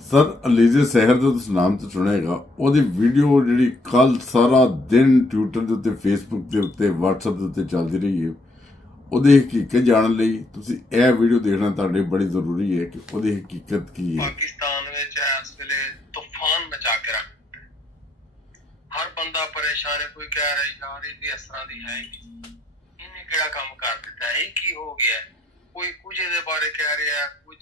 Sir ਅਲੀਜ਼ੇ ਸਹਿਰ ਦਾ ਤੁਸੀਂ ਨਾਮ ਤਾਂ ਸੁਣਿਆਗਾ। ਉਹਦੀ ਵੀਡੀਓ ਜਿਹੜੀ ਕੱਲ ਸਾਰਾ ਦਿਨ ਟਵਿੱਟਰ ਦੇ ਉੱਤੇ, ਫੇਸਬੁੱਕ ਦੇ ਉੱਤੇ, ਵਟਸਐਪ ਦੇ ਉੱਤੇ ਚੱਲਦੀ ਰਹੀ ਹੈ। ਉਹਦੀ ਹਕੀਕਤ ਜਾਣਨ ਲਈ ਤੁਸੀਂ ਇਹ ਵੀਡੀਓ ਦੇਖਣਾ ਤੁਹਾਡੇ ਬੜੀ ਜ਼ਰੂਰੀ ਹੈ ਕਿ ਉਹਦੀ ਹਕੀਕਤ ਕੀ ਹੈ। ਪਾਕਿਸਤਾਨ ਵਿੱਚ ਇਸ ਵੇਲੇ ਤੂਫਾਨ ਮਚਾ ਕੇ ਰੱਖ ਦਿੱਤਾ। ਹਰ ਬੰਦਾ ਪਰੇਸ਼ਾਨ ਹੈ। ਕੋਈ ਕਹਿ ਰਿਹਾ ਯਾਰ ਇਹ ਇਸ ਤਰ੍ਹਾਂ ਦੀ ਹੈ ਹੀ ਨਹੀਂ, ਇਹਨੇ ਕਿਹੜਾ ਕੰਮ ਕਰ ਦਿੱਤਾ, ਇਹ ਕੀ ਹੋ ਗਿਆ। ਕੋਈ ਕੁਝ ਇਹਦੇ ਬਾਰੇ ਕਹਿ ਰਿਹਾ, ਕੁਝ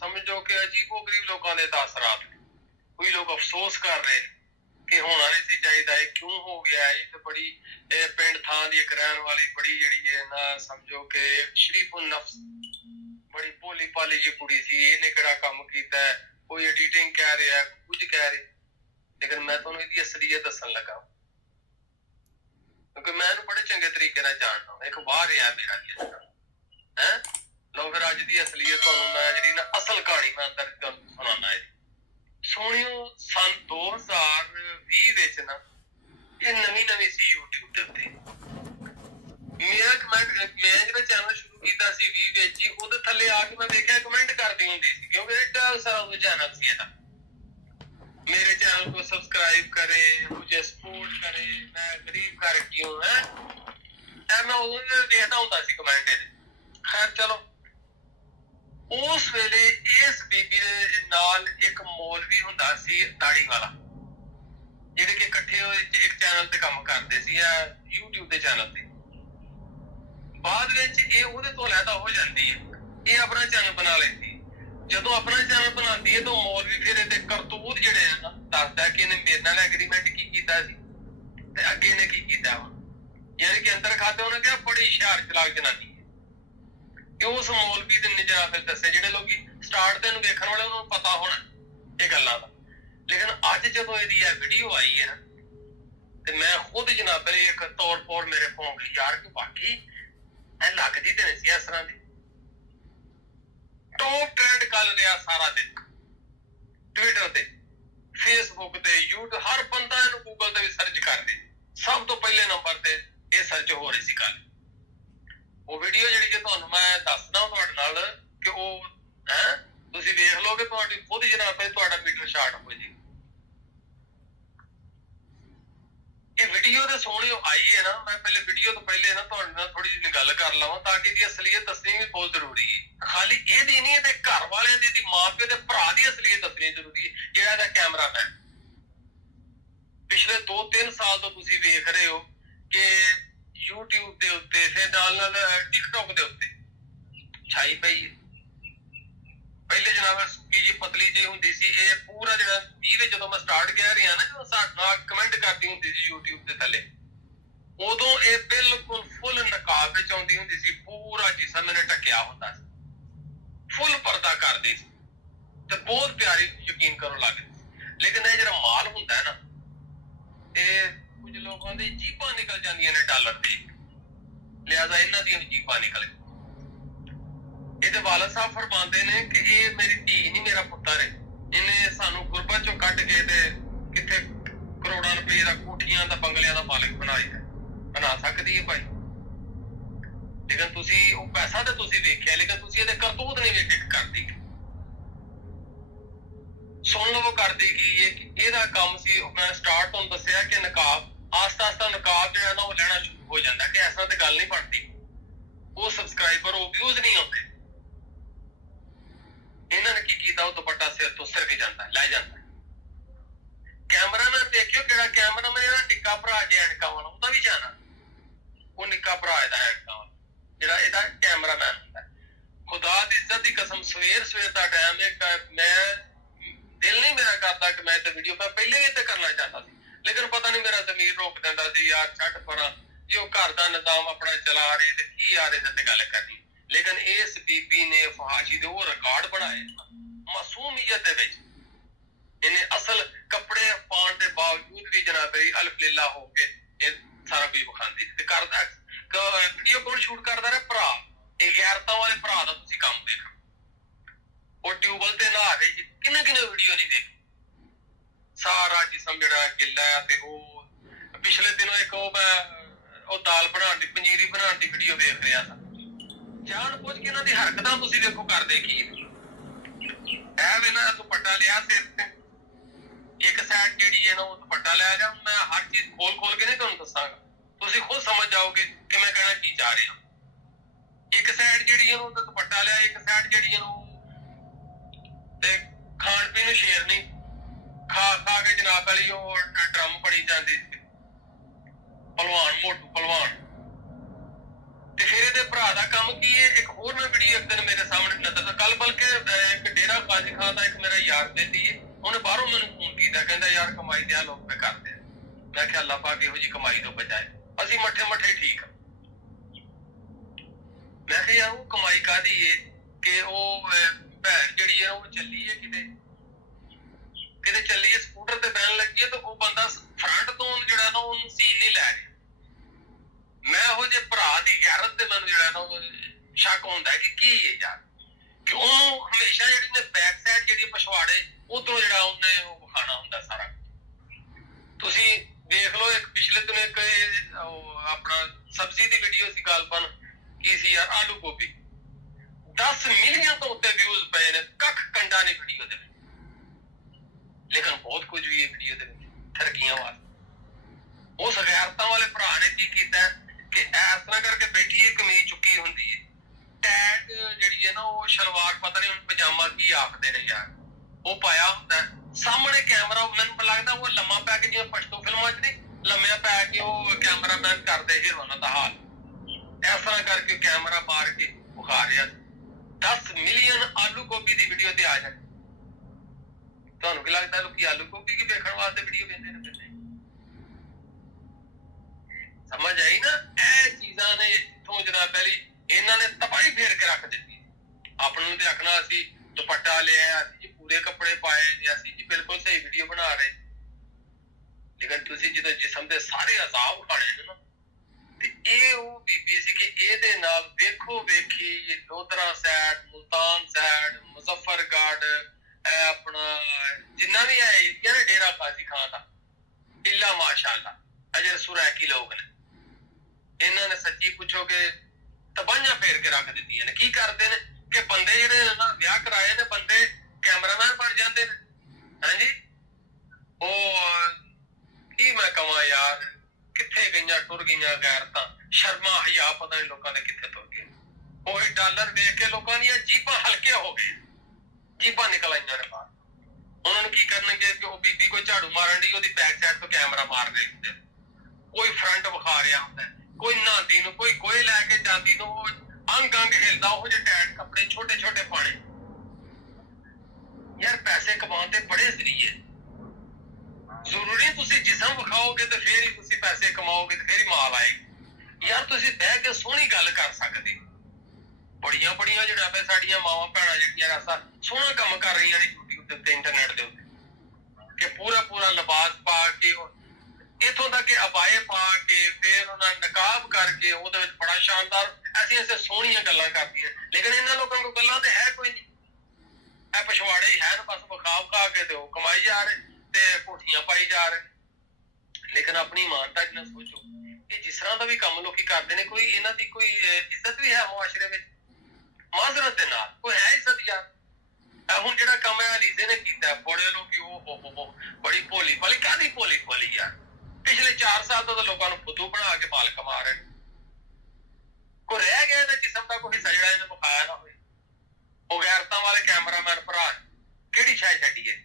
ਸਮਝੋ ਕਿ ਅਜੀਬੋ ਗਰੀਬ ਲੋਕਾਂ ਦੇ ਤਾਸਰਾਤ ਨੇ। ਕੋਈ ਲੋਕ ਅਫਸੋਸ ਕਰ ਰਹੇ ਕਿ ਹੋਣਾ ਨਹੀਂ ਸੀ ਚਾਹੀਦਾ, ਇਹ ਕਿਉਂ ਹੋ ਗਿਆ। ਇਹ ਤੇ ਬੜੀ ਪਿੰਡ ਥਾਂ ਦੀ ਇੱਕ ਰਹਿਣ ਵਾਲੀ ਬੜੀ ਜਿਹੜੀ ਹੈ ਨਾ, ਸਮਝੋ ਕਿ ਸ਼ਰੀਫੁਲ ਨਫਸ ਬੜੀ ਭੋਲੀ ਭਾਲੀ ਜਿਹੀ ਕੁੜੀ ਸੀ, ਇਹਨੇ ਕਿਹੜਾ ਕੰਮ ਕੀਤਾ। ਕੋਈ ਐਡੀਟਿੰਗ ਕਹਿ ਰਿਹਾ, ਕੁਝ ਕਹਿ ਰਹੇ, ਲੇਕਿਨ ਮੈਂ ਤੁਹਾਨੂੰ ਇਹਦੀ ਅਸਲੀਅਤ ਦੱਸਣ ਲੱਗਾ ਕਿਉਂਕਿ ਮੈਂ ਇਹਨੂੰ ਬੜੇ ਚੰਗੇ ਤਰੀਕੇ ਨਾਲ ਜਾਣਦਾ। ਇੱਕ ਵਾਰ ਰਿਹਾ ਮੇਰਾ ਵੀ ਹੈ। ਲਓ ਫਿਰ ਅੱਜ ਦੀ ਅਸਲੀਅਤ ਤੁਹਾਨੂੰ ਮੈਂ ਜਿਹੜੀ ਨਾ ਅਸਲ ਕਹਾਣੀ ਮੈਂ ਅੰਦਰ ਤੁਹਾਨੂੰ ਸੁਣਾਉਣਾ ਹੈ। ਸੋਹਣਿਓ, ਸਨ 2020 ਵਿੱਚ ਨਾ ਇਹ ਨਵੀਂ ਸੀ YouTube ਦੇ ਉੱਤੇ। ਮੈਂ ਜਿਹੜਾ ਚੈਨਲ ਸ਼ੁਰੂ ਕੀਤਾ ਸੀ 20 ਵਿੱਚ ਹੀ, ਉਹਦੇ ਥੱਲੇ ਆ ਕੇ ਮੈਂ ਦੇਖਿਆ ਕਮੈਂਟ ਕਰਦੀ ਹੁੰਦੀ ਸੀ ਕਿਉਂਕਿ एटा सारा चैनल सी था। मेरे चैनल को सब्सक्राइब करे, मुझे सपोर्ट करे, मैं गरीब घर की हूँ है। मैं उन्होंने देखता होता सी कमेंट। खैर चलो, उस वेले इस बीबी दे नाल एक मौलवी हुंदा सी दाड़ी वाला, ਜਿਹੜੇ ਕਿ ਇਕੱਠੇ ਹੋਏ ਇੱਕ ਚੈਨਲ ਤੇ ਕੰਮ ਕਰਦੇ ਸੀ ਆ YouTube ਦੇ ਚੈਨਲ ਤੇ। ਬਾਅਦ ਵਿੱਚ ਇਹ ਉਹਦੇ ਤੋਂ ਲੈਦਾ ਹੋ ਜਾਂਦੀ ਹੈ, ਇਹ ਆਪਣਾ ਚੈਨਲ ਬਣਾ ਲੈਂਦੀ। ਜਦੋਂ ਆਪਣਾ ਚੈਨਲ ਬਣਾਉਂਦੀ ਹੈ ਤਾਂ ਮੌਲਵੀ ਫਿਰ ਇਹਦੇ ਕਰਤੂਤ ਜਿਹੜੇ ਆ ਨਾ ਦੱਸਦਾ ਕਿ ਇਹਨੇ ਮੇਰੇ ਨਾਲ ਐਗਰੀਮੈਂਟ ਕੀ ਕੀਤਾ ਸੀ ਤੇ ਅੱਗੇ ਇਹਨੇ ਕੀ ਕੀਤਾ ਵਾ। ਯਾਨੀ ਕਿ ਅੰਦਰ ਖਾਤੇ ਉਹਨੇ ਕਿਹਾ ਬੜੀ ਹੁਸ਼ਿਆਰ ਚਲਾਕ ਜਨਾਨੀ ਹੈ। ਇਹ ਉਸ ਮੌਲਵੀ ਦੇ ਨਜ਼ਾਰਾ ਫਿਰ ਦੱਸੇ ਜਿਹੜੇ ਲੋਕੀ ਸਟਾਰਟ ਤੇ ਨੂੰ ਵੇਖਣ ਵਾਲੇ ਉਹਨਾਂ ਨੂੰ ਪਤਾ ਹੋਣਾ ਇਹ ਗੱਲਾਂ ਦਾ। ਲੇਕਿਨ ਅੱਜ ਜਦੋਂ ਇਹਦੀ ਇਹ ਵੀਡੀਓ ਆਈ ਹੈ ਨਾ ਤੇ ਮੈਂ ਖੁਦ ਜਨਾਬ ਇੱਕ ਤੌਰ ਪਰ ਮੇਰੇ ਫੋਨ ਗਈ ਯਾਰ ਕਿ ਬਾਕੀ ਇਹ ਲੱਗਦੀ ਤੇ ਨਹੀਂ ਸੀ ਇਸ ਤਰ੍ਹਾਂ ਦੀ। ਟੌਪ ਟ੍ਰੈਂਡ ਕਰ ਰਿਹਾ ਸਾਰਾ ਦਿਨ ਟਵਿੱਟਰ ਤੇ, ਫੇਸਬੁੱਕ ਤੇ, YouTube, ਹਰ ਬੰਦਾ ਇਹਨੂੰ ਗੂਗਲ ਤੇ ਵੀ ਸਰਚ ਕਰਦੇ। ਸਭ ਤੋਂ ਪਹਿਲੇ ਨੰਬਰ ਤੇ ਇਹ ਸਰਚ ਹੋ ਰਹੀ ਸੀ ਕੱਲ। ਉਹ ਵੀਡੀਓ ਜਿਹੜੀ ਕਿ ਤੁਹਾਨੂੰ ਮੈਂ ਦੱਸਦਾ ਤੁਹਾਡੇ ਨਾਲ ਕਿ ਉਹ ਹੈ ਤੁਸੀਂ ਵੇਖ ਲਓਗੇ, ਤੁਹਾਡੀ ਖੁਦ ਜਨਾਬ ਤੁਹਾਡਾ ਮੀਟਰ ਸ਼ਾਰਟ ਹੋ ਜੀ। ਇਹ ਵੀਡੀਓ ਦੇ ਸੋਹਣੀ ਆਈ ਹੈ ਨਾ, ਮੈਂ ਪਹਿਲੇ ਵੀਡੀਓ ਤੋਂ ਪਹਿਲੇ ਨਾ ਤੁਹਾਡੇ ਨਾਲ ਥੋੜੀ ਜਿਹੀ ਗੱਲ ਕਰ ਲਵਾਂ ਤਾਂ ਕਿ ਇਹਦੀ ਅਸਲੀਅਤ ਦੱਸਣੀ ਵੀ ਬਹੁਤ ਜ਼ਰੂਰੀ ਹੈ। ਖਾਲੀ ਇਹਦੀ ਨਹੀਂ, ਇਹਦੇ ਘਰ ਵਾਲਿਆਂ ਦੀ, ਮਾਂ ਪਿਓ ਦੇ ਭਰਾ ਦੀ ਅਸਲੀਅਤ ਦੱਸਣੀ ਜ਼ਰੂਰੀ ਹੈ। ਜਿਹੜਾ ਇਹਦਾ ਕੈਮਰਾਮੈਨ ਪਿਛਲੇ 2-3 ਸਾਲ ਤੋਂ ਤੁਸੀਂ ਵੇਖ ਰਹੇ ਹੋ ਕਿ YouTube ਦੇ ਉੱਤੇ ਫਿਰ ਨਾਲ TikTok ਦੇ ਉੱਤੇ ਛਾਈ ਪਈ ਹੈ। ਪਹਿਲੇ ਜਨਾਬ ਸੁੱਕੀ ਜੀ ਪਤਲੀ ਜਿਹੀ ਹੁੰਦੀ ਸੀ, ਇਹ ਪੂਰਾ ਜਿਹੜਾ 20 ਵਿੱਚ ਜਦੋਂ ਮੈਂ ਸਟਾਰਟ ਕਹਿ ਰਿਹਾ ਨਾ, ਜਦੋਂ ਸਾਡਾ ਕਮੈਂਟ ਕਰਦੀ ਹੁੰਦੀ ਸੀ YouTube ਦੇ ਥੱਲੇ, ਉਦੋਂ ਇਹ ਬਿਲਕੁਲ ਫੁੱਲ ਨਕਾਬ ਵਿੱਚ ਆਉਂਦੀ ਹੁੰਦੀ ਸੀ। ਪੂਰਾ ਜਿਸਮ ਇਹਨੇ ਢੱਕਿਆ ਹੁੰਦਾ ਸੀ, ਫੁੱਲ ਪਰਦਾ ਕਰਦੀ ਸੀ ਤੇ ਬਹੁਤ ਪਿਆਰੀ ਯਕੀਨ ਕਰੋ ਲੱਗਦੀ। ਲੇਕਿਨ ਇਹ ਜਿਹੜਾ ਮਾਲ ਹੁੰਦਾ ਨਾ, ਇਹ ਕੁਝ ਲੋਕਾਂ ਦੀ ਜੀਭਾਂ ਨਿਕਲ ਜਾਂਦੀਆਂ ਨੇ ਡਾਲਰ ਦੀ, ਲਿਹਾਜ਼ਾ ਇਹਨਾਂ ਦੀਆਂ ਜੀਭਾਂ ਨਿਕਲ। ਇਹਦੇ ਵਾਲਦ ਸਾਹਿਬ ਫਰਮਾਉਂਦੇ ਨੇ ਕਿ ਇਹ ਮੇਰੀ ਧੀ ਨਹੀਂ, ਮੇਰਾ ਪੁੱਤਰ ਹੈ। ਇਹਨੇ ਸਾਨੂੰ ਗੁਰਬਤ ਚੋਂ ਕੱਢ ਕੇ ਤੇ ਕਿੱਥੇ ਕਰੋੜਾਂ ਰੁਪਏ ਦਾ ਕੋਠੀਆਂ ਦਾ ਬੰਗਲਿਆਂ ਦਾ ਮਾਲਕ ਬਣਾ ਸਕਦੀ ਹੈ ਭਾਈ। ਲੇਕਿਨ ਤੁਸੀਂ ਉਹ ਪੈਸਾ ਤਾਂ ਤੁਸੀਂ ਵੇਖਿਆ, ਲੇਕਿਨ ਤੁਸੀਂ ਇਹਦੇ ਕਰਤੂਤ ਨਹੀਂ ਵੇਖੇ ਕਰਦੀ। ਸੁਣ ਲਵੋ ਕਰਦੀ ਕੀ ਹੈ ਕਿ ਇਹਦਾ ਕੰਮ ਸੀ। ਮੈਂ ਸਟਾਰਟ ਤੁਹਾਨੂੰ ਦੱਸਿਆ ਕਿ ਨਕਾਬ ਆਸਤਾ ਨਕਾਬ ਜਿਹੜਾ ਨਾ ਉਹ ਲੈਣਾ ਸ਼ੁਰੂ ਹੋ ਜਾਂਦਾ ਕਿ ਐਸਾ ਤੇ ਗੱਲ ਨਹੀਂ ਬਣਦੀ। ਉਹ ਸਬਸਕ੍ਰਾਈਬਰ, ਉਹ ਵਿਊਜ਼ ਨਹੀਂ ਆਉਂਦੇ। ਇਹਨਾਂ ਨੇ ਕੀ ਕੀਤਾ, ਉਹ ਦੁਪੱਟਾ ਸਿਰ ਤੋਂ ਸਿਰ ਕੇ ਜਾਂਦਾ, ਲੈ ਜਾਂਦਾ। ਕੈਮਰਾਮੈਨ ਦੇਖਿਓ ਕਿਹੜਾ ਕੈਮਰਾਮੈਨ, ਇਹਦਾ ਨਿੱਕਾ ਭਰਾ ਜੇ ਐਨਕਾਂ ਵਾਲਾ, ਉਹਦਾ ਵੀ ਜਾਣਾ। ਉਹ ਨਿੱਕਾ ਭਰਾ ਇਹਦਾ ਐਨਕਾਂ ਵਾਲਾ ਜਿਹੜਾ ਇਹਦਾ ਕੈਮਰਾਮੈਨ ਹੁੰਦਾ। ਖੁਦਾ ਦੀ ਇੱਜ਼ਤ ਦੀ ਕਸਮ, ਸਵੇਰ ਦਾ ਟਾਈਮ ਹੈ, ਮੈਂ ਦਿਲ ਨਹੀਂ ਮੇਰਾ ਕਰਦਾ ਕਿ ਮੈਂ ਤੇ ਵੀਡੀਓ ਮੈਂ ਪਹਿਲੇ ਵੀ ਤੇ ਕਰਨਾ ਚਾਹਤਾ ਸੀ, ਲੇਕਿਨ ਪਤਾ ਨਹੀਂ ਮੇਰਾ ਜ਼ਮੀਰ ਰੋਕ ਦਿੰਦਾ ਸੀ। ਯਾਰ ਛੱਡ ਪਰਾਂ, ਜੇ ਉਹ ਘਰ ਦਾ ਨਿਜ਼ਾਮ ਆਪਣਾ ਚਲਾ ਰਹੇ ਤੇ ਕੀ ਯਾਰ ਇਹਦੇ ਤੇ ਗੱਲ ਕਰਨੀ। ਲੇਕਿਨ ਇਸ ਬੀਬੀ ਨੇ ਫਹਾਸ਼ੀ ਦੇ ਉਹ ਰਿਕਾਰਡ ਬਣਾਏ ਮਾਸੂਮੀਅਤ ਦੇ ਵਿੱਚ। ਇਹਨੇ ਅਸਲ ਕੱਪੜੇ ਪਾਉਣ ਦੇ ਬਾਵਜੂਦ ਵੀ ਜਨਾਬ ਅਲਫਲੀਲਾ ਹੋ ਕੇ ਇਹ ਸਾਰਾ ਕੁਝ ਵਿਖਾਉਂਦੀ ਤੇ ਕਰਦਾ। ਵੀਡੀਓ ਕੌਣ ਸ਼ੂਟ ਕਰਦਾ ਰਿਹਾ? ਭਰਾ। ਇਹ ਗੈਰਤਾਂ ਵਾਲੇ ਭਰਾ ਦਾ ਤੁਸੀਂ ਕੰਮ ਦੇਖੋ। ਉਹ ਟਿਊਬਲ ਤੇ ਨਹਾ ਰਹੀ, ਕਿੰਨੇ ਵੀਡੀਓ ਨਹੀਂ ਦੇਖੀ। ਸਾਰਾ ਜਿਸਮ ਜਿਹੜਾ ਗਿੱਲਾ ਹੈ ਤੇ ਉਹ ਪਿਛਲੇ ਦਿਨੋਂ ਇੱਕ ਉਹ ਦਾਲ ਬਣਾਉਣ ਦੀ, ਪੰਜੀਰੀ ਬਣਾਉਣ ਦੀ ਵੀਡੀਓ ਵੇਖ ਰਿਹਾ ਸੀ। ਜਾਣ ਬੁੱਝ ਕੇ ਇਹਨਾਂ ਦੀ ਹਰਕਤਾਂ ਤੁਸੀਂ ਵੇਖੋ ਕਰਦੇ ਕੀ। ਇਹ ਵੇਲੇ ना दुपट्टा लिया सिर ते एक साइड ਜਿਹੜੀ ਹੈ ਨਾ ਉਹ ਦੁਪੱਟਾ ਲੈ ਜਾ ਮੈਂ ਹਰ ਚੀਜ਼ ਖੋਲ ਕੇ ਨਹੀਂ ਤੁਹਾਨੂੰ ਦੱਸਾਂਗਾ ਤੁਸੀਂ ਖੁਦ ਸਮਝ ਜਾਓਗੇ ਕਿ ਮੈਂ ਕਹਿਣਾ ਕੀ ਚਾਹ ਰਿਹਾ ਇੱਕ ਸਾਈਡ ਜਿਹੜੀ ਹੈ ਉਹ ਦੁਪੱਟਾ ਲਿਆ ਇੱਕ ਸਾਈਡ ਜਿਹੜੀ ਹੈ ਉਹ ਤੇ ਖਾਣ ਪੀਣ ਨੂੰ ਸ਼ੇਰ ਨਹੀਂ ਖਾ ਕੇ ਜਨਾਬ ਵਾਲੀ ਉਹ ਡਰਮ ਪੜੀ ਜਾਂਦੀ ਸੀ ਪਹਿਲਵਾਨ ਮੋਟੂ ਪਹਿਲਵਾਨ ਤੇ ਫਿਰ ਇਹਦੇ ਭਰਾ ਦਾ ਕੰਮ ਕੀ ਹੈ ਇੱਕ ਹੋਰ ਮੈਂ ਵੀਡੀਓ ਇੱਕ ਦਿਨ ਮੇਰੇ ਸਾਹਮਣੇ ਨਜ਼ਰ ਕੱਲ ਬਲਕਿ ਇੱਕ ਡੇਰਾ ਕਾਜੀ ਖਾਨ ਦਾ ਇੱਕ ਮੇਰਾ ਯਾਰ ਬੇਲੀ ਹੈ ਉਹਨੇ ਬਾਹਰੋਂ ਮੈਨੂੰ ਫੋਨ ਕੀਤਾ ਕਹਿੰਦਾ ਯਾਰ ਕਮਾਈ ਦੇ ਆ ਲੋਕ ਪੇ ਕਰਦੇ ਆ ਮੈਂ ਕਿਹਾ ਅੱਲਾ ਪਾਕ ਇਹੋ ਜੀ ਕਮਾਈ ਤੋਂ ਬਚਾਏ ਅਸੀਂ ਮੱਠੇ ਠੀਕ ਆ ਮੈਂ ਕਿਹਾ ਯਾਰ ਉਹ ਕਮਾਈ ਕਾਹਦੀ ਏ ਕਿ ਉਹ ਭੈਣ ਜਿਹੜੀ ਹੈ ਉਹ ਚੱਲੀ ਹੈ ਕਿਤੇ ਚੱਲੀ ਹੈ ਸਕੂਟਰ ਤੇ ਬਹਿਣ ਲੱਗੀ ਹੈ ਤੇ ਉਹ ਬੰਦਾ ਫਰੰਟ ਤੋਂ ਜਿਹੜਾ ਨਾ ਉਹਨੂੰ ਸੀਨ ਨਹੀਂ ਲੈ ਰਿਹਾ ਮੈਂ ਉਹ ਜੇ ਭਰਾ ਦੀ ਗੈਰਤ ਤੇ ਮੈਨੂੰ ਜਿਹੜਾ ਨਾ ਸ਼ੱਕ ਹੁੰਦਾ ਕਿ ਕੀ ਹੈ ਯਾਰ ਕਿ ਉਹਨੂੰ ਹਮੇਸ਼ਾ ਜਿਹੜੀ ਨੇ ਬੈਕ ਸਾਈਡ ਜਿਹੜੀ ਪਛਵਾੜੇ ਉਧਰੋਂ ਜਿਹੜਾ ਉਹਨੇ ਉਹ ਖਾਣਾ ਹੁੰਦਾ ਸਾਰਾ ਤੁਸੀਂ ਦੇਖ ਲਓ ਇੱਕ ਪਿਛਲੇ ਦਿਨ ਇੱਕ ਆਪਣਾ ਸਬਜ਼ੀ ਦੀ ਵੀਡੀਓ ਸੀ ਗੱਲਪਨ ਕੀ ਸੀ ਯਾਰ ਆਲੂ ਗੋਭੀ 10 ਮਿਲੀਅਨ ਤੋਂ ਉੱਤੇ ਵਿਊਜ਼ ਪਏ ਨੇ ਕੱਖ ਕੰਡਾ ਨਹੀਂ ਵੀਡੀਓ ਦੇ ਵਿੱਚ ਲੇਕਿਨ ਬਹੁਤ ਕੁਝ ਵੀ ਹੈ ਵੀਡੀਓ ਦੇ ਵਿੱਚ ਠਰਕੀਆਂ ਵਾਸਤੇ ਉਸ ਗੈਰਤਾਂ ਵਾਲੇ ਭਰਾ ਨੇ ਕੀ ਕੀਤਾ ਕਿ ਇਸ ਤਰ੍ਹਾਂ ਕਰਕੇ ਬੈਠੀ ਹੈ ਕਮੀਜ਼ ਚੁੱਕੀ ਹੁੰਦੀ ਹੈ ਟੈਗ ਜਿਹੜੀ ਹੈ ਨਾ ਉਹ ਸ਼ਲਵਾਰ ਪਤਾ ਨਹੀਂ ਹੁਣ ਪਜਾਮਾ ਕੀ ਆਖਦੇ ਨੇ ਯਾਰ ਉਹ ਪਾਇਆ ਹੁੰਦਾ ਸਾਹਮਣੇ ਕੈਮਰਾ ਮੈਨੂੰ ਲੱਗਦਾ ਉਹ ਲੰਮਾ ਪੈ ਕੇ ਜਿਵੇਂ ਪਸ਼ਤੋ ਫਿਲਮਾਂ 'ਚ ਨਹੀਂ ਲੰਮਿਆ ਪੈ ਕੇ ਉਹ ਕੈਮਰਾਮੈਨ ਕਰਦੇ ਹੀਰੋਇਨਾਂ ਦਾ ਹਾਲ ਇਸ ਤਰ੍ਹਾਂ ਕਰਕੇ ਕੈਮਰਾ ਮਾਰ ਕੇ ਵਿਖਾ ਰਿਹਾ 10 ਮਿਲੀਅਨ ਆਲੂ ਗੋਭੀ ਦੀ ਵੀਡੀਓ ਤੇ ਆ ਜਾਏ ਤੁਹਾਨੂੰ ਕੀ ਲੱਗਦਾ ਲੋਕੀ ਆਲੂ ਗੋਭੀ ਕੀ ਵੇਖਣ ਵਾਸਤੇ ਵੀਡੀਓ ਵੇਖਦੇ ਨੇ ਪਹਿਲੇ ਸਮਝ ਆਈ ਨਾ ਇਹ ਚੀਜ਼ਾਂ ਨੇ ਇੱਥੋਂ ਜਨਾਬ ਪਹਿਲੀ ਇਹਨਾਂ ਨੇ ਤਬਾਹੀ ਫੇਰ ਕੇ ਰੱਖ ਦਿੱਤੀ ਆਪਾਂ ਨੂੰ ਤੇ ਆਖਣਾ ਅਸੀਂ ਦੁਪੱਟਾ ਲਿਆ ਅਸੀਂ ਜੀ ਪੂਰੇ ਕੱਪੜੇ ਪਾਏ ਜੀ ਅਸੀਂ ਜੀ ਬਿਲਕੁਲ ਸਹੀ ਵੀਡੀਓ ਬਣਾ ਰਹੇ ਲੇਕਿਨ ਤੁਸੀਂ ਜਦੋਂ ਜਿਸਮ ਦੇ ਸਾਰੇ ਅਜ਼ਾਬ ਉਠਾਣੇ ਨੇ ਨਾ ਤੇ ਇਹ ਉਹ ਬੀਬੀ ਸੀ ਕਿ ਇਹਦੇ ਨਾਲ ਵੇਖੋ ਵੇਖੀ ਲੋਧਰਾ ਸਾਈਡ ਮੁਲਤਾਨ ਸਾਈਡ ਮੁਜ਼ੱਫਰਗੜ੍ਹ ਆਪਣਾ ਜਿੰਨਾ ਵੀ ਹੈ ਏਰੀਆ ਨੇ ਡੇਰਾ ਕਾਜੀ ਖਾਨ ਦਾ ਇੱਲਾ ਮਾਸ਼ਾਅੱਲਾ ਅਜਰ ਸੁਰੈਕੀ ਲੋਕ ਨੇ ਇਹਨਾਂ ਨੇ ਸੱਚੀ ਪੁੱਛੋਗੇ ਤਬਾਹੀਆਂ ਫੇਰ ਕੇ ਰੱਖ ਦਿੱਤੀਆਂ ਨੇ ਕੀ ਕਰਦੇ ਨੇ ਕਿ ਬੰਦੇ ਜਿਹੜੇ ਨੇ ਨਾ ਵਿਆਹ ਕਰਾਏ ਨੇ ਬੰਦੇ ਕੈਮਰਾਮੈਨ ਬਣ ਜਾਂਦੇ ਨੇ ਹਾਂਜੀ ਉਹ ਕੀ ਮੈਂ ਕਵਾਂ ਯਾਰ ਕਿੱਥੇ ਗਈਆਂ ਟੁਰ ਗਈਆਂ ਗੈਰਤਾਂ ਸ਼ਰਮਾ ਹਯਾ ਪਤਾ ਨਹੀਂ ਲੋਕਾਂ ਦੇ ਕਿੱਥੇ ਤੁਰ ਗਏ ਉਹ ਡਾਲਰ ਵੇਖ ਕੇ ਲੋਕਾਂ ਦੀਆਂ ਜੀਬਾਂ ਹਲਕੀਆਂ ਹੋ ਗਈਆਂ ਜੀਬਾਂ ਨਿਕਲ ਆਈਆਂ ਨੇ ਬਾਹਰ ਉਹਨਾਂ ਨੂੰ ਕੀ ਕਰਨਗੇ ਕਿ ਉਹ ਬੀਬੀ ਕੋਈ ਝਾੜੂ ਮਾਰਨ ਦੀ ਉਹਦੀ ਬੈਕ ਸਾਈਡ ਤੋਂ ਕੈਮਰਾ ਮਾਰ ਰਹੇ ਹੁੰਦੇ ਕੋਈ ਫਰੰਟ ਵਿਖਾ ਰਿਹਾ ਹੁੰਦਾ ਕੋਈ ਨਹਾਂਦੀ ਨੂੰ ਕੋਈ ਗੋਹੇ ਲੈ ਕੇ ਜਾਂਦੀ ਨੂੰ ਉਹ ਅੰਗ ਹਿਲਦਾ ਉਹ ਜਿਹੇ ਟੈਟ ਕੱਪੜੇ ਛੋਟੇ ਪਾਣੇ ਯਾਰ ਪੈਸੇ ਕਮਾਉਣ ਦੇ ਬੜੇ ਜ਼ਰੀਏ ਜ਼ਰੂਰੀ ਤੁਸੀਂ ਜਿਸਮ ਵਿਖਾਓਗੇ ਤੇ ਫੇਰ ਹੀ ਤੁਸੀਂ ਪੈਸੇ ਕਮਾਓਗੇ ਤੇ ਫੇਰ ਹੀ ਮਾਲ ਆਏਗਾ ਯਾਰ ਤੁਸੀਂ ਬਹਿ ਕੇ ਸੋਹਣੀ ਗੱਲ ਕਰ ਸਕਦੇ ਬੜੀਆਂ ਜਿਹੜਾ ਸਾਡੀਆਂ ਮਾਵਾਂ ਭੈਣਾਂ ਜਿਹੜੀਆਂ ਐਸਾ ਸੋਹਣਾ ਕੰਮ ਕਰ ਰਹੀਆਂ ਨੇ YouTube ਦੇ ਉੱਤੇ ਇੰਟਰਨੈਟ ਦੇ ਉੱਤੇ ਕਿ ਪੂਰਾ ਲਿਬਾਸ ਪਾ ਕੇ ਇੱਥੋਂ ਤੱਕ ਕਿ ਅਬਾਏ ਪਾ ਕੇ ਫਿਰ ਉਹਨਾਂ ਨਕਾਬ ਕਰਕੇ ਉਹਦੇ ਵਿੱਚ ਬੜਾ ਸ਼ਾਨਦਾਰ ਐਸੇ ਸੋਹਣੀਆਂ ਗੱਲਾਂ ਕਰਦੀਆਂ ਲੇਕਿਨ ਇਹਨਾਂ ਲੋਕਾਂ ਕੋਲ ਗੱਲਾਂ ਤੇ ਹੈ ਕੋਈ ਨਹੀਂ ਇਹ ਪਛਵਾੜੇ ਹੀ ਹੈ ਬਸ ਵਿਖਾ ਕੇ ਦਿਓ ਕਮਾਈ ਜਾ ਰਹੇ ਤੇ ਕੋਠੀਆਂ ਪਾਈ ਜਾ ਰਹੇ ਲੇਕਿਨ ਆਪਣੀ ਇਮਾਨਤਾ ਨਾਲ ਸੋਚੋ ਇਹ ਜਿਸ ਤਰ੍ਹਾਂ ਦਾ ਵੀ ਕੰਮ ਲੋਕੀ ਕਰਦੇ ਨੇ ਕੋਈ ਇਹਨਾਂ ਦੀ ਕੋਈ ਇੱਜ਼ਤ ਵੀ ਹੈ ਮੁਆਸ਼ਰੇ ਵਿੱਚ ਮਾਜ਼ਰਤ ਦੇ ਨਾਲ ਕੋਈ ਹੈ ਇੱਜ਼ਤ ਯਾਰ ਹੁਣ ਜਿਹੜਾ ਕੰਮ ਹੈ ਅਲੀਜ਼ੇ ਨੇ ਕੀਤਾ ਬੜੇ ਲੋਕੀ ਉਹ ਬੜੀ ਭੋਲੀ ਭਾਲੀ ਕਾਹਦੀ ਭੋਲੀ ਭਾਲੀ ਯਾਰ ਪਿਛਲੇ 4 ਸਾਲ ਤੋਂ ਤਾਂ ਲੋਕਾਂ ਨੂੰ ਫੁੱਦੂ ਬਣਾ ਕੇ ਮਾਲ ਕਮਾ ਰਹੇ ਕੋਈ ਰਹਿ ਗਿਆ ਇਹਦਾ ਕਿਸਮ ਦਾ ਕੋਈ ਸਜੜਾ ਇਹਨੇ ਵਿਖਾਇਆ ਨਾ ਹੋਵੇ ਉਹ ਗੈਰਤਾਂ ਵਾਲੇ ਕੈਮਰਾਮੈਨ ਭਰਾ ਕਿਹੜੀ ਸ਼ਾਇ ਛੱਡੀ ਹੈ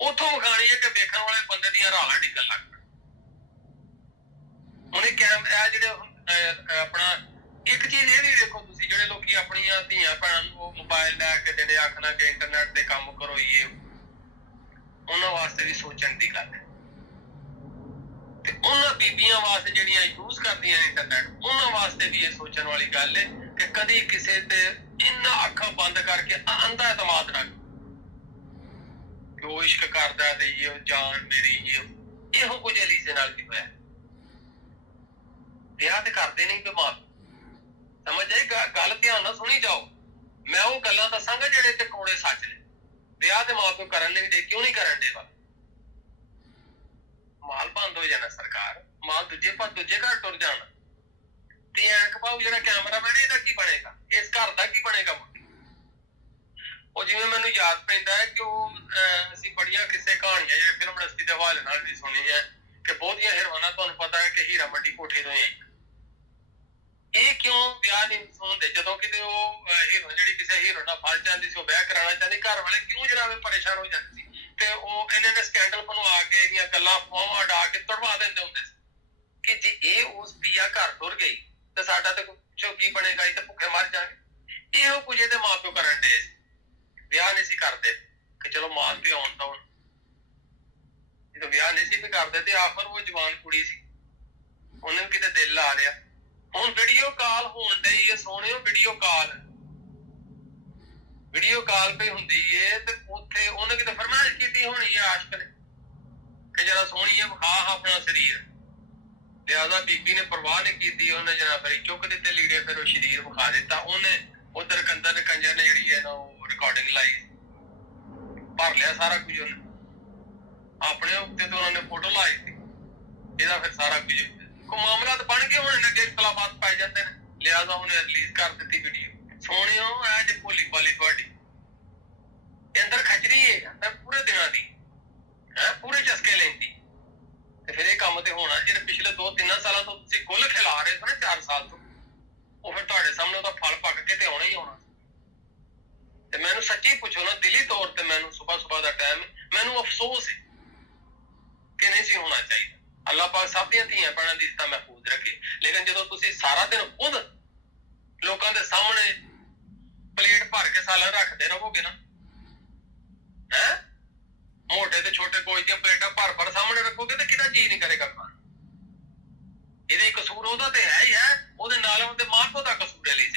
ਉੱਥੋਂ ਵਿਖਾਣੀ ਹੈ ਕਿ ਵੇਖਣ ਵਾਲੇ ਬੰਦੇ ਦੀਆਂ ਰਾਹਾਂ ਨਿਕਲ ਲੱਗ ਹੁਣ ਇਹ ਜਿਹੜੇ ਆਪਣਾ ਇੱਕ ਚੀਜ਼ ਇਹ ਵੀ ਦੇਖੋ ਤੁਸੀਂ ਜਿਹੜੇ ਲੋਕੀ ਆਪਣੀਆਂ ਧੀਆਂ ਭੈਣਾਂ ਨੂੰ ਮੋਬਾਈਲ ਲੈ ਕੇ ਦੇਣੇ ਆਖਣਾ ਕਿ ਇੰਟਰਨੈਟ ਤੇ ਕੰਮ ਕਰੋ ਇਹ ਉਹਨਾਂ ਵਾਸਤੇ ਵੀ ਸੋਚਣ ਦੀ ਗੱਲ ਹੈ ਤੇ ਉਹਨਾਂ ਬੀਬੀਆਂ ਵਾਸਤੇ ਜਿਹੜੀਆਂ ਯੂਜ਼ ਕਰਦੀਆਂ ਨੇ ਇੰਟਰਨੈਟ ਉਹਨਾਂ ਵਾਸਤੇ ਵੀ ਇਹ ਸੋਚਣ ਵਾਲੀ ਗੱਲ ਹੈ ਕਿ ਕਦੀ ਕਿਸੇ ਤੇ ਇੰਨਾ ਅੱਖਾਂ ਬੰਦ ਕਰਕੇ ਅੰਧਾ ਇਤਮਾਦ ਨਾ ਕਿ ਉਹ ਇਸ਼ਕ ਕਰਦਾ ਤੇ ਇਹ ਜਾਨ ਮੇਰੀ ਇਹੋ ਕੁਝ ਅਲੀਜ਼ੇ ਨਾਲ ਵੀ ਹੋਇਆ ਵਿਆਹ ਤੇ ਕਰਦੇ ਨਹੀਂ ਬਿਮਾਰ ਸਮਝ ਆਈ ਗੱਲ ਧਿਆਨ ਨਾਲ ਸੁਣੀ ਜਾਓ ਮੈਂ ਉਹ ਗੱਲਾਂ ਦੱਸਾਂਗਾ ਜਿਹੜੇ ਤੇ ਕੋੜੇ ਸੱਚ ਨੇ ਵਿਆਹ ਦੇ ਮਾਂ ਪਿਓ ਕਰਨ ਲਈ ਦੇ ਕਿਉਂ ਨਹੀਂ ਕਰਨ ਦੇ ਵਾ ਮਾਲ ਬੰਦ ਹੋ ਜਾਣਾ ਸਰਕਾਰ ਮਾਲ ਦੂਜੇ ਘਰ ਟੁਰ ਜਾਣਾ ਤੇ ਐਨਕ ਪਾਉ ਜਿਹੜਾ ਕੈਮਰਾਮੈਨ ਇਹਦਾ ਕੀ ਬਣੇਗਾ ਇਸ ਘਰ ਦਾ ਕੀ ਬਣੇਗਾ ਉਹ ਜਿਵੇਂ ਮੈਨੂੰ ਮੈਨੂੰ ਯਾਦ ਪੈਂਦਾ ਹੈ ਕਿ ਉਹ ਅਸੀਂ ਬੜੀਆਂ ਕਿਸੇ ਕਹਾਣੀਆਂ ਜਿਹੜੇ ਫਿਲਮ ਇੰਡਸਟਰੀ ਦੇ ਹਵਾਲੇ ਨਾਲ ਵੀ ਸੁਣੀ ਹੈ ਕਿ ਬਹੁਤੀਆਂ ਹੀਰੋਇਨਾਂ ਤੁਹਾਨੂੰ ਪਤਾ ਹੈ ਕਿ ਹੀਰਾ ਮੰਡੀ ਕੋਠੇ ਤੋਂ ਹੀ ਇਹ ਕਿਉਂ ਵਿਆਹ ਨਹੀਂ ਹੁੰਦੇ ਜਦੋਂ ਕਿਤੇ ਉਹ ਹੀਰੋ ਜਿਹੜੀ ਕਿਸੇ ਹੀਰੋ ਨਾਲ ਫਸ ਜਾਂਦੀ ਸੀ ਉਹ ਵਿਆਹ ਕਰਾਉਣਾ ਚਾਹੁੰਦੀ ਘਰ ਵਾਲੇ ਕਿਉਂ ਜਨਾਬ ਪਰੇਸ਼ਾਨ ਹੋ ਜਾਂਦੇ ਸੀ ਤੇ ਉਹ ਇਹਨਾਂ ਨੇ ਸਕੈਂਡਲ ਬਣਵਾ ਕੇ ਇਹਦੀਆਂ ਗੱਲਾਂ ਫੋਹਾਂ ਉਡਾ ਕੇ ਤੜਵਾ ਦਿੰਦੇ ਹੁੰਦੇ ਸੀ ਕਿ ਜੇ ਇਹ ਉਸ ਪੀਆ ਘਰ ਤੁਰ ਗਈ ਤੇ ਸਾਡਾ ਤੇ ਕੁਛ ਕੀ ਬਣੇਗਾ ਇਹ ਤੇ ਭੁੱਖੇ ਮਰ ਜਾਣਗੇ ਇਹੋ ਕੁਝ ਇਹਦੇ ਮਾਂ ਪਿਓ ਕਰਨ ਦੇ ਵਿਆਹ ਨਹੀਂ ਸੀ ਕਰਦੇ ਕਿ ਚਲੋ ਮਾਂ ਤੇ ਆਉਣ ਤਾਂ ਹੁਣ ਜਦੋਂ ਵਿਆਹ ਨਹੀਂ ਸੀ ਵੀ ਕਰਦੇ ਤੇ ਆਖਰ ਉਹ ਜਵਾਨ ਕੁੜੀ ਸੀ ਉਹਨੇ ਕਿਤੇ ਦਿਲ ਆ ਰਿਹਾ ਹੁਣ ਵੀਡੀਓ ਕਾਲ ਹੋਣ ਡਈ ਹੈ ਸੋਹਣਿਓ ਵੀਡੀਓ ਕਾਲ ਪਈ ਹੁੰਦੀ ਏ ਤੇ ਉੱਥੇ ਉਹਨੇ ਕਿਤੇ ਫਰਮਾਇਸ਼ ਕੀਤੀ ਹੋਣੀ ਹੈ ਆਸ਼ਕ ਨੇ ਕਿ ਜਰਾ ਸੋਹਣੀ ਹੈ ਵਿਖਾ ਆਪਣਾ ਸਰੀਰ ਲਿਆਦਾ ਬੀਬੀ ਨੇ ਪਰਵਾਹ ਨਹੀਂ ਕੀਤੀ ਉਹਨੇ ਜਰਾ ਫਰੀ ਚੁੱਕ ਦਿੱਤੇ ਲੀੜੇ ਫਿਰ ਉਹ ਸਰੀਰ ਵਿਖਾ ਦਿੱਤਾ ਉਹਨੇ ਉਧਰ ਕੰਜਰ ਨੇ ਜਿਹੜੀ ਹੈ ਨਾ ਉਹ ਰਿਕਾਰਡਿੰਗ ਲਾਈ ਭਰ ਲਿਆ ਸਾਰਾ ਕੁਝ ਉਹਨੇ ਆਪਣੇ ਉੱਤੇ ਤੋਂ ਉਹਨਾਂ ਨੇ ਫੋਟੋ ਲਾਈ ਸੀ ਇਹਦਾ ਫਿਰ ਸਾਰਾ ਕੁਝ ਕੋ ਮਾਮਲਾ ਤਾਂ ਬਣ ਕੇ ਹੁਣ ਅੱਗੇ ਇਖਤਲਾਫਾਤ ਪਾਏ ਜਾਂਦੇ ਨੇ ਲਿਆਦਾ ਉਹਨੇ ਰਿਲੀਜ਼ ਕਰ ਦਿੱਤੀ ਵੀਡੀਓ ਸੋਹਣਿਓ ਐ ਜੇ ਭੋਲੀ ਭਾਲੀ ਤੁਹਾਡੀ ਅੰਦਰ ਖਚਰੀ ਹੈ ਪੂਰੇ ਦਿਨਾਂ ਦੀ ਪੂਰੇ ਚਸਕੇ ਲੈਂਦੀ ਤੇ ਫਿਰ ਇਹ ਕੰਮ ਤੇ ਹੋਣਾ ਜਿਹੜੇ ਪਿਛਲੇ 2-3 ਸਾਲਾਂ ਤੋਂ ਤੁਸੀਂ ਕੁੱਲ ਖਿਲਾ ਰਹੇ ਹੋ ਨਾ 4 ਸਾਲ ਤੋਂ ਉਹ ਫਿਰ ਤੁਹਾਡੇ ਸਾਹਮਣੇ ਉਹਦਾ ਫਲ ਪੱਕ ਕੇ ਤੇ ਆਉਣਾ ਹੀ ਆਉਣਾ ਤੇ ਮੈਨੂੰ ਸੱਚੀ ਪੁੱਛੋ ਨਾ ਦਿਲੀ ਤੌਰ ਤੇ ਮੈਨੂੰ ਸੁਬਾਹ ਦਾ ਟਾਈਮ ਮੈਨੂੰ ਅਫਸੋਸ ਹੈ ਕਿ ਨਹੀਂ ਸੀ ਹੋਣਾ ਚਾਹੀਦਾ ਅੱਲਾਹ ਪਾਕ ਸਭ ਦੀਆਂ ਧੀਆਂ ਭੈਣਾਂ ਦੀ ਇੱਜ਼ਤ ਮਹਿਫੂਜ਼ ਰੱਖੇ ਲੇਕਿਨ ਜਦੋਂ ਤੁਸੀਂ ਸਾਰਾ ਦਿਨ ਖੁਦ ਲੋਕਾਂ ਦੇ ਸਾਹਮਣੇ ਪਲੇਟ ਭਰ ਕੇ ਸਾਲਾਂ ਰੱਖਦੇ ਰਹੋਗੇ ਨਾ ਮੋਟੇ ਤੇ ਛੋਟੇ ਕੋਈ ਦੀਆਂ ਪਲੇਟਾਂ ਭਰ ਸਾਹਮਣੇ ਰੱਖੋਗੇ ਤੇ ਕਿਹਦਾ ਜੀ ਨਹੀਂ ਕਰੇਗਾ ਖਾਣ ਇਹਦੇ ਕਸੂਰ ਉਹਦਾ ਤੇ ਹੈ ਹੀ ਹੈ ਉਹਦੇ ਨਾਲ ਉਹਦੇ ਮਾਂ ਪਿਓ ਦਾ ਕਸੂਰ ਹੈ ਲਈ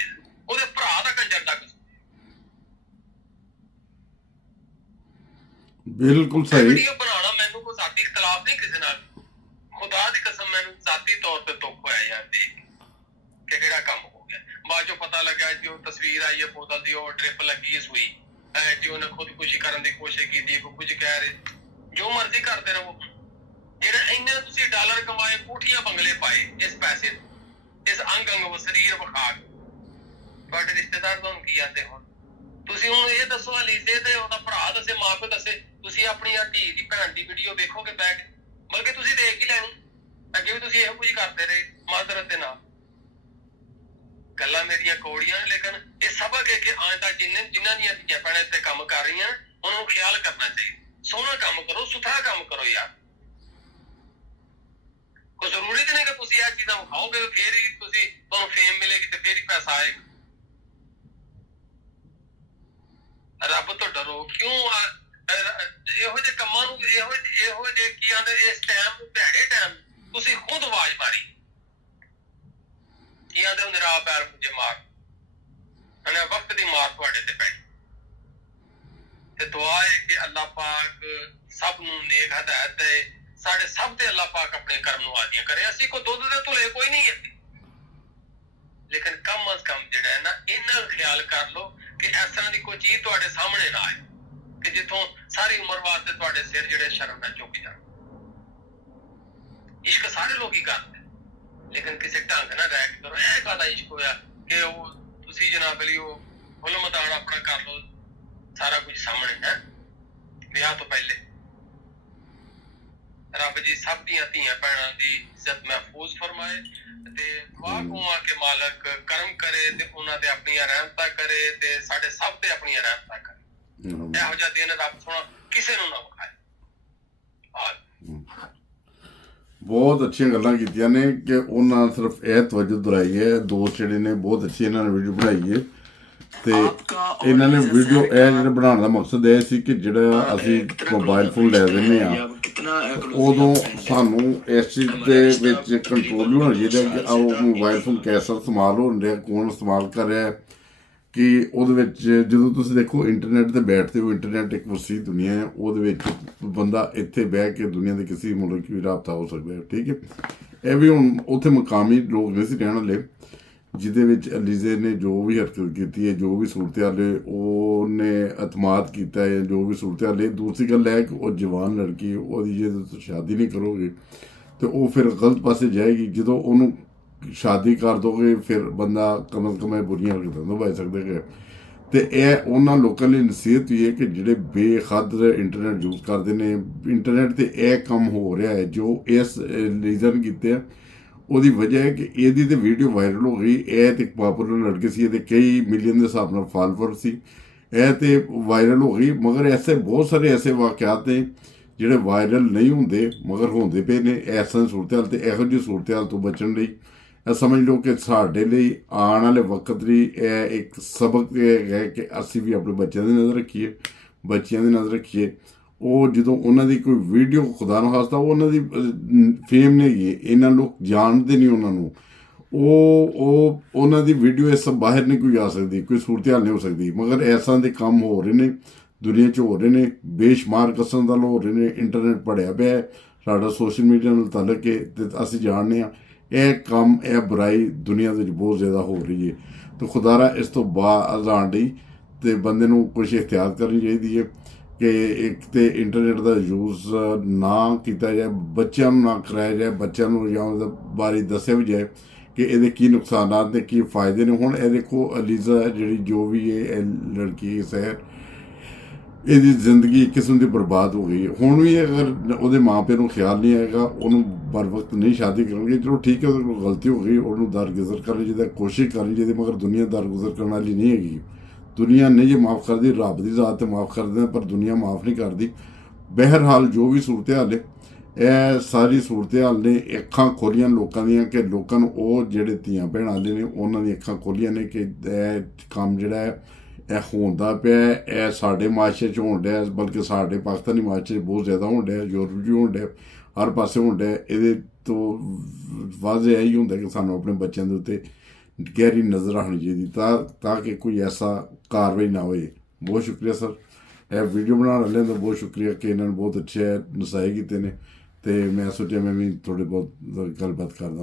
ਉਹਦੇ ਭਰਾ ਦਾ ਕੰਜਰ ਦਾ ਕਸੂਰ ਬਿਲਕੁਲ ਸਹੀ ਵੀਡੀਓ ਬਣਾਉਣਾ ਮੈਨੂੰ ਕੋਈ ਜ਼ਾਤੀ ਇਖਤਲਾਫ ਨਹੀਂ ਕਿਸੇ ਨਾਲ ਖੁਦਾ ਦੀ ਕਸਮ ਮੈਨੂੰ ਜ਼ਾਤੀ ਤੌਰ ਤੇ ਦੁੱਖ ਹੋਇਆ ਯਾਰ ਦੇਖ ਕਿ ਕਿਹੜਾ ਕੰਮ ਹੋ ਗਿਆ ਬਾਅਦ ਚੋਂ ਪਤਾ ਲੱਗਾ ਜੀ ਉਹ ਤਸਵੀਰ ਆਈ ਹੈ ਬੋਤਲ ਦੀ ਉਹ ਡ੍ਰਿਪ ਲੱਗੀ ਹੈ ਸੂਈ ਜੀ ਉਹਨੇ ਖੁਦਕੁਸ਼ੀ ਕਰਨ ਦੀ ਕੋਸ਼ਿਸ਼ ਕੀਤੀ ਕੋਈ ਕੁਝ ਕਹਿ ਰਹੇ ਜੋ ਮਰਜ਼ੀ ਕਰਦੇ ਰਹੋ ਜਿਹੜੇ ਇੰਨੇ ਤੁਸੀਂ ਡਾਲਰ ਕਮਾਏ ਕੋਠੀਆਂ ਬੰਗਲੇ ਪਾਏ ਇਸ ਪੈਸੇ ਇਸ ਅੰਗ ਸਰੀਰ ਵਿਖਾ ਕੇ ਤੁਹਾਡੇ ਰਿਸ਼ਤੇਦਾਰ ਤੁਹਾਨੂੰ ਕੀ ਆਂਦੇ ਹੁਣ ਤੁਸੀਂ ਹੁਣ ਇਹ ਦੱਸੋ ਅਲੀਜ਼ੇ ਤੇ ਉਹਦਾ ਭਰਾ ਦੱਸੇ ਮਾਂ ਪਿਓ ਦੱਸੇ ਤੁਸੀਂ ਆਪਣੀ ਧੀ ਦੀ ਭੈਣ ਦੀ ਵੀਡੀਓ ਵੇਖੋਗੇ ਬੈਠ ਕੇ ਬਲਕਿ ਤੁਸੀਂ ਦੇਖ ਹੀ ਲੈਣੀ ਅੱਗੇ ਵੀ ਤੁਸੀਂ ਇਹੋ ਕੁਝ ਕਰਦੇ ਰਹੇ ਮਾਜ਼ਰਤ ਦੇ ਨਾਲ ਗੱਲਾਂ ਮੇਰੀਆਂ ਕੌੜੀਆਂ ਲੇਕਿਨ ਇਹ ਸਬਕ ਹੈ ਕਿ ਆਇੰਦਾ ਜਿਨ੍ਹਾਂ ਦੀਆਂ ਧੀਆਂ ਭੈਣਾਂ ਤੇ ਕੰਮ ਕਰ ਰਹੀਆਂ ਉਹਨਾਂ ਨੂੰ ਖਿਆਲ ਕਰਨਾ ਚਾਹੀਦਾ ਸੋਹਣਾ ਕੰਮ ਕਰੋ ਸੁਥਰਾ ਕੰਮ ਕਰੋ ਯਾਰ ਕੋਈ ਜ਼ਰੂਰੀ ਨਹੀਂ ਕਿ ਤੁਸੀਂ ਇਹ ਚੀਜ਼ਾਂ ਵਿਖਾਓਗੇ ਫੇਰ ਹੀ ਤੁਹਾਨੂੰ ਫੇਮ ਮਿਲੇਗੀ ਤੇ ਫੇਰ ਹੀ ਪੈਸਾ ਆਏਗਾ ਰੱਬ ਤੋਂ ਡਰੋ ਕਿਉਂ ਇਹੋ ਜਿਹੇ ਕੰਮਾਂ ਨੂੰ ਇਹੋ ਜਿਹੇ ਕੀ ਆਂਦੇ ਇਸ ਟਾਈਮ ਭੈੜੇ ਟਾਈਮ ਤੁਸੀਂ ਖੁਦ ਆਵਾਜ਼ ਮਾਰੀ ਕੀ ਆਂਦੇ ਹੁੰਦੇ ਰਾਹ ਪੈਰ ਮੁਝੇ ਮਾਰ ਹਨਾ ਵਕਤ ਦੀ ਮਾਰ ਤੁਹਾਡੇ ਤੇ ਪੈ ਤੇ ਦੁਆ ਹੈ ਕਿ ਅੱਲਾਹ ਪਾਕ ਸਭ ਨੂੰ ਨੇਕ ਹਦਾਇਤ ਦੇ ਸਾਡੇ ਸਭ ਤੇ ਅੱਲਾਹ ਪਾਕ ਆਪਣੇ ਕਰਮ ਨੂੰ ਆਦੀਆਂ ਕਰੇ ਅਸੀਂ ਕੋਈ ਦੁੱਧ ਦੇ ਧੁਲੇ ਕੋਈ ਨਹੀਂ ਹੈ ਲੇਕਿਨ ਕਮ ਅਜ਼ ਕਮ ਜਿਹੜਾ ਹੈ ਨਾ ਇਹਨਾਂ ਖਿਆਲ ਕਰ ਲਓ ਕਿ ਇਸ ਤਰ੍ਹਾਂ ਦੀ ਕੋਈ ਚੀਜ਼ ਤੁਹਾਡੇ ਸਾਹਮਣੇ ਨਾ ਆਏ ਕਿ ਜਿੱਥੋਂ ਸਾਰੀ ਉਮਰ ਵਾਸਤੇ ਤੁਹਾਡੇ ਸਿਰ ਜਿਹੜੇ ਸ਼ਰਮ ਨਾਲ ਝੁਕ ਜਾਣ ਇਸ਼ਕ ਸਾਰੇ ਲੋਕ ਹੀ ਕਰਦੇ ਲੇਕਿਨ ਕਿਸੇ ਢੰਗ ਨਾਲ ਰੈਕਟ ਕਰੋ ਇਹ ਕਾਹਦਾ ਇਸ਼ਕ ਹੋਇਆ ਕਿ ਉਹ ਤੁਸੀਂ ਜਨਾਬ ਲਈ ਉਹ ਹੁਲ ਮਤਾਨ ਆਪਣਾ ਕਰ ਲਓ ਸਾਰਾ ਕੁਝ ਸਾਹਮਣੇ ਹੈ ਵਿਆਹ ਤੋਂ ਪਹਿਲੇ ਰੱਬ ਜੀ ਸਭ ਦੀਆਂ ਧੀਆਂ ਭੈਣਾਂ ਦੀ ਇੱਜ਼ਤ ਮਹਿਫੂਜ਼ ਫਰਮਾਏ ਤੇ ਦੁਆ ਕੋ ਆ ਕੇ ਮਾਲਕ ਕਰਮ ਕਰੇ ਤੇ ਉਹਨਾਂ ਤੇ ਆਪਣੀਆਂ ਰਹਿਮਤਾਂ ਕਰੇ ਤੇ ਸਾਡੇ ਸਭ ਤੇ ਆਪਣੀਆਂ ਰਹਿਮਤਾਂ ਕਰੇ ਇਹੋ ਜਿਹਾ ਦਿਨ ਰੱਬ ਸੋਹਣਾ ਕਿਸੇ ਨੂੰ ਨਾ ਵਿਖਾਏ ਬਹੁਤ ਅੱਛੀਆਂ ਗੱਲਾਂ ਕੀਤੀਆਂ ਨੇ ਕਿ ਉਹਨਾਂ ਸਿਰਫ ਇਹ ਤਵੱਜੋ ਦੁਹਰਾਈ ਹੈ ਦੋਸਤ ਜਿਹੜੇ ਨੇ ਬਹੁਤ ਅੱਛੀ ਇਹਨਾਂ ਨੇ ਵੀਡੀਓ ਬਣਾਈ ਹੈ ਤੇ ਇਹਨਾਂ ਨੇ ਵੀਡੀਓ ਇਹ ਜਿਹੜੇ ਬਣਾਉਣ ਦਾ ਮਕਸਦ ਇਹ ਸੀ ਕਿ ਜਿਹੜਾ ਅਸੀਂ ਮੋਬਾਈਲ ਫੋਨ ਲੈ ਦਿੰਦੇ ਆ ਉਦੋਂ ਸਾਨੂੰ ਇਸ ਚੀਜ਼ ਦੇ ਵਿੱਚ ਕੰਟਰੋਲ ਹੋਣਾ ਚਾਹੀਦਾ ਕਿ ਉਹ ਮੋਬਾਈਲ ਫੋਨ ਕੈਸਾ ਇਸਤੇਮਾਲ ਹੋ ਰਿਹਾ ਕੌਣ ਇਸਤੇਮਾਲ ਕਰ ਰਿਹਾ ਕਿ ਉਹਦੇ ਵਿੱਚ ਜਦੋਂ ਤੁਸੀਂ ਦੇਖੋ ਇੰਟਰਨੈਟ ਤੇ ਬੈਠਦੇ ਹੋ ਇੰਟਰਨੈਟ ਇੱਕ ਵਸੀਹ ਦੁਨੀਆ ਹੈ ਉਹਦੇ ਵਿੱਚ ਬੰਦਾ ਇੱਥੇ ਬਹਿ ਕੇ ਦੁਨੀਆ ਦੇ ਕਿਸੇ ਮੁਲਕ ਵੀ ਰਾਬਤਾ ਹੋ ਸਕਦਾ ਹੈ ਠੀਕ ਹੈ ਇਹ ਵੀ ਹੁਣ ਉੱਥੇ ਮਕਾਮੀ ਲੋਕ ਨਹੀਂ ਸੀ ਰਹਿਣ ਵਾਲੇ ਜਿਹਦੇ ਵਿੱਚ ਅਲੀਜ਼ੇ ਨੇ ਜੋ ਵੀ ਹਰਕਤ ਕੀਤੀ ਹੈ ਜੋ ਵੀ ਸੂਰਤ ਹਾਲ ਹੈ ਉਹਨੇ ਅਤਮਾਦ ਕੀਤਾ ਹੈ ਜੋ ਵੀ ਸੂਰਤ ਹਾਲ ਹੈ ਦੂਸਰੀ ਗੱਲ ਹੈ ਕਿ ਉਹ ਜਵਾਨ ਲੜਕੀ ਉਹਦੀ ਜੇ ਤੁਸੀਂ ਸ਼ਾਦੀ ਨਹੀਂ ਕਰੋਗੇ ਤੇ ਉਹ ਫਿਰ ਗਲਤ ਪਾਸੇ ਜਾਏਗੀ ਜਦੋਂ ਉਹਨੂੰ ਸ਼ਾਦੀ ਕਰ ਦੋਗੇ ਫਿਰ ਬੰਦਾ ਕਮ ਅਜ਼ ਕਮ ਬੁਰੀਆਂ ਹਰਕਤਾਂ ਤੋਂ ਬਚ ਸਕਦਾ ਹੈ ਤੇ ਇਹ ਉਹਨਾਂ ਲੋਕਾਂ ਲਈ ਨਸੀਹਤ ਵੀ ਹੈ ਕਿ ਜਿਹੜੇ ਬੇਹੱਦ ਇੰਟਰਨੈਟ ਯੂਜ਼ ਕਰਦੇ ਨੇ। ਇੰਟਰਨੈਟ ਤੇ ਇਹ ਕੰਮ ਹੋ ਰਿਹਾ ਹੈ ਜੋ ਇਸ ਰੀਜ਼ਨ ਕੀਤੇ ਆ, ਉਹਦੀ ਵਜ੍ਹਾ ਹੈ ਕਿ ਇਹਦੀ ਤੇ ਵੀਡੀਓ ਵਾਇਰਲ ਹੋ ਗਈ। ਇਹ ਤੇ ਪਾਪੂਲਰ ਲੜਕੇ ਸੀ, ਇਹਦੇ ਕਈ ਮਿਲੀਅਨ ਦੇ ਹਿਸਾਬ ਨਾਲ ਫਾਲੋਅਰ ਸੀ, ਇਹ ਤੇ ਵਾਇਰਲ ਹੋ ਗਈ। ਮਗਰ ਐਸੇ ਬਹੁਤ ਸਾਰੇ ਐਸੇ ਵਾਕਿਆਤ ਨੇ ਜਿਹੜੇ ਵਾਇਰਲ ਨਹੀਂ ਹੁੰਦੇ ਮਗਰ ਹੁੰਦੇ ਪਏ ਨੇ। ਐਸਾ ਸੂਰਤ-ਹਾਲ ਤੇ ਇਹੋ ਜਿਹੀ ਸੂਰਤ-ਹਾਲ ਤੋਂ ਬਚਣ ਲਈ ਇਹ ਸਮਝ ਲਓ ਕਿ ਸਾਡੇ ਲਈ ਆਉਣ ਵਾਲੇ ਵਕਤ ਲਈ ਇਹ ਇੱਕ ਸਬਕ ਹੈ ਕਿ ਅਸੀਂ ਵੀ ਆਪਣੇ ਬੱਚਿਆਂ ਦੀ ਨਜ਼ਰ ਰੱਖੀਏ, ਬੱਚਿਆਂ ਦੀ ਨਜ਼ਰ ਰੱਖੀਏ। ਉਹ ਜਦੋਂ ਉਹਨਾਂ ਦੀ ਕੋਈ ਵੀਡੀਓ ਖੁਦਾ ਨਾ ਖਾਸਤਾ ਉਹਨਾਂ ਦੀ ਫੇਮ ਨਹੀਂ ਹੈਗੀ, ਇਹਨਾਂ ਲੋਕ ਜਾਣਦੇ ਨਹੀਂ ਉਹਨਾਂ ਨੂੰ, ਉਹ ਉਹਨਾਂ ਦੀ ਵੀਡੀਓ ਇਸ ਤੋਂ ਬਾਹਰ ਨਹੀਂ ਕੋਈ ਆ ਸਕਦੀ, ਕੋਈ ਸੂਰਤ-ਹਾਲ ਨਹੀਂ ਹੋ ਸਕਦੀ। ਮਗਰ ਐਸਾ ਦੇ ਕੰਮ ਹੋ ਰਹੇ ਨੇ ਦੁਨੀਆ 'ਚ, ਹੋ ਰਹੇ ਨੇ ਬੇਸ਼ੁਮਾਰ ਕਿਸਮ ਦਾ ਹੋ ਰਹੇ ਨੇ। ਇੰਟਰਨੈਟ ਪੜਿਆ ਪਿਆ ਹੈ, ਸਾਡਾ ਸੋਸ਼ਲ ਮੀਡੀਆ ਨਾਲ ਤਾਲੁਕ ਹੈ ਤੇ ਅਸੀਂ ਜਾਣਦੇ ਹਾਂ ਇਹ ਕੰਮ, ਇਹ ਬੁਰਾਈ ਦੁਨੀਆ ਦੇ ਵਿੱਚ ਬਹੁਤ ਜ਼ਿਆਦਾ ਹੋ ਰਹੀ ਹੈ। ਤੇ ਖੁਦਾਰਾ ਇਸ ਤੋਂ ਬਾਅਦ ਆਉਣ ਲਈ ਤੇ ਬੰਦੇ ਨੂੰ ਕੁਛ ਇhtiyat ਕਰਨੀ ਚਾਹੀਦੀ ਹੈ ਕਿ ਇੱਕ ਤੇ ਇੰਟਰਨੈਟ ਦਾ ਯੂਜ਼ ਨਾ ਕੀਤਾ ਜਾਏ, ਬੱਚਿਆਂ ਨੂੰ ਨਾ ਕਰਾਇਆ ਜਾਏ, ਬੱਚਿਆਂ ਨੂੰ ਜਾਂ ਉਹਦੇ ਬਾਰੇ ਦੱਸਿਆ ਵੀ ਜਾਏ ਕਿ ਇਹਦੇ ਕੀ ਨੁਕਸਾਨਾਤ ਨੇ, ਕੀ ਫਾਇਦੇ ਨੇ। ਹੁਣ ਇਹ ਦੇਖੋ ਅਲੀਜ਼ਾ ਜਿਹੜੀ ਜੋ ਵੀ ਹੈ ਇਹ ਲੜਕੀ ਸਹਿਰ, ਇਹਦੀ ਜ਼ਿੰਦਗੀ ਇੱਕ ਕਿਸਮ ਦੀ ਬਰਬਾਦ ਹੋ ਗਈ ਹੈ। ਹੁਣ ਵੀ ਅਗਰ ਉਹਦੇ ਮਾਂ ਪਿਓ ਨੂੰ ਖਿਆਲ ਨਹੀਂ ਆਏਗਾ, ਉਹਨੂੰ ਬਰ ਵਕਤ ਨਹੀਂ ਸ਼ਾਦੀ ਕਰਨਗੇ, ਚਲੋ ਠੀਕ ਹੈ, ਉਹਦੇ ਕੋਲ ਗਲਤੀ ਹੋ ਗਈ, ਉਹਨੂੰ ਦਰਗੁਜ਼ਰ ਕਰਨੀ ਚਾਹੀਦਾ, ਕੋਸ਼ਿਸ਼ ਕਰਨੀ ਚਾਹੀਦੀ। ਮਗਰ ਦੁਨੀਆ ਦਰਗੁਜ਼ਰ ਕਰਨ ਵਾਲੀ ਨਹੀਂ ਹੈਗੀ। ਦੁਨੀਆ ਨਹੀਂ ਜੇ ਮਾफ़ ਕਰਦੀ, ਰੱਬ ਦੀ ਜ਼ਾਤ ਤੇ ਮਾफ़ ਕਰ ਦਿੰਦੇ, ਪਰ ਦੁਨੀਆ ਮਾफ़ ਨਹੀਂ ਕਰਦੀ। ਬਹਿਰਹਾਲ ਜੋ ਵੀ ਸੂਰਤ-ਹਾਲ ਹੈ, ਇਹ ਸਾਰੀ ਸੂਰਤ-ਹਾਲ ਨੇ ਅੱਖਾਂ ਖੋਲੀਆਂ ਲੋਕਾਂ ਦੀਆਂ ਕਿ ਲੋਕਾਂ ਨੂੰ, ਉਹ ਜਿਹੜੇ ਧੀਆਂ ਭੈਣਾਂ ਵਾਲੇ ਨੇ ਉਹਨਾਂ ਦੀਆਂ ਅੱਖਾਂ ਖੋਲੀਆਂ ਨੇ ਕਿ ਇਹ ਕੰਮ ਜਿਹੜਾ ਹੈ ਇਹ ਹੁੰਦਾ ਪਿਆ, ਇਹ ਸਾਡੇ ਮਾਸ਼ਰੇ 'ਚ ਹੋਣ ਡਿਆ, ਬਲਕਿ ਸਾਡੇ ਪਾਕਿਸਤਾਨੀ ਮਾਸ਼ਰੇ 'ਚ ਬਹੁਤ ਜ਼ਿਆਦਾ ਹੋਣ ਡਿਆ, ਯੂਰਪ 'ਚ ਹੋਣ ਡਿਆ, ਹਰ ਪਾਸੇ ਹੋਣ ਡਿਆ। ਇਹਦੇ ਤੋਂ ਵਾਜ਼ਿਹ ਇਹੀ ਹੁੰਦਾ ਕਿ ਸਾਨੂੰ ਆਪਣੇ ਬੱਚਿਆਂ ਦੇ ਉੱਤੇ ਗਹਿਰੀ ਨਜ਼ਰ ਰੱਖਣੀ ਚਾਹੀਦੀ ਤਾਂ ਕਿ ਕੋਈ ਐਸਾ ਕਾਰਵਾਈ ਨਾ ਹੋਏ। ਬਹੁਤ ਸ਼ੁਕਰੀਆ ਸਰ, ਇਹ ਵੀਡੀਓ ਬਣਾਉਣ ਵਾਲਿਆਂ ਦਾ ਬਹੁਤ ਸ਼ੁਕਰੀਆ ਕਿ ਇਹਨਾਂ ਨੇ ਬਹੁਤ ਅੱਛੇ ਨਸਾਏ ਕੀਤੇ ਨੇ ਤੇ ਮੈਂ ਸੋਚਿਆ ਮੈਂ ਵੀ ਥੋੜ੍ਹੇ ਬਹੁਤ ਗੱਲਬਾਤ ਕਰਦਾ।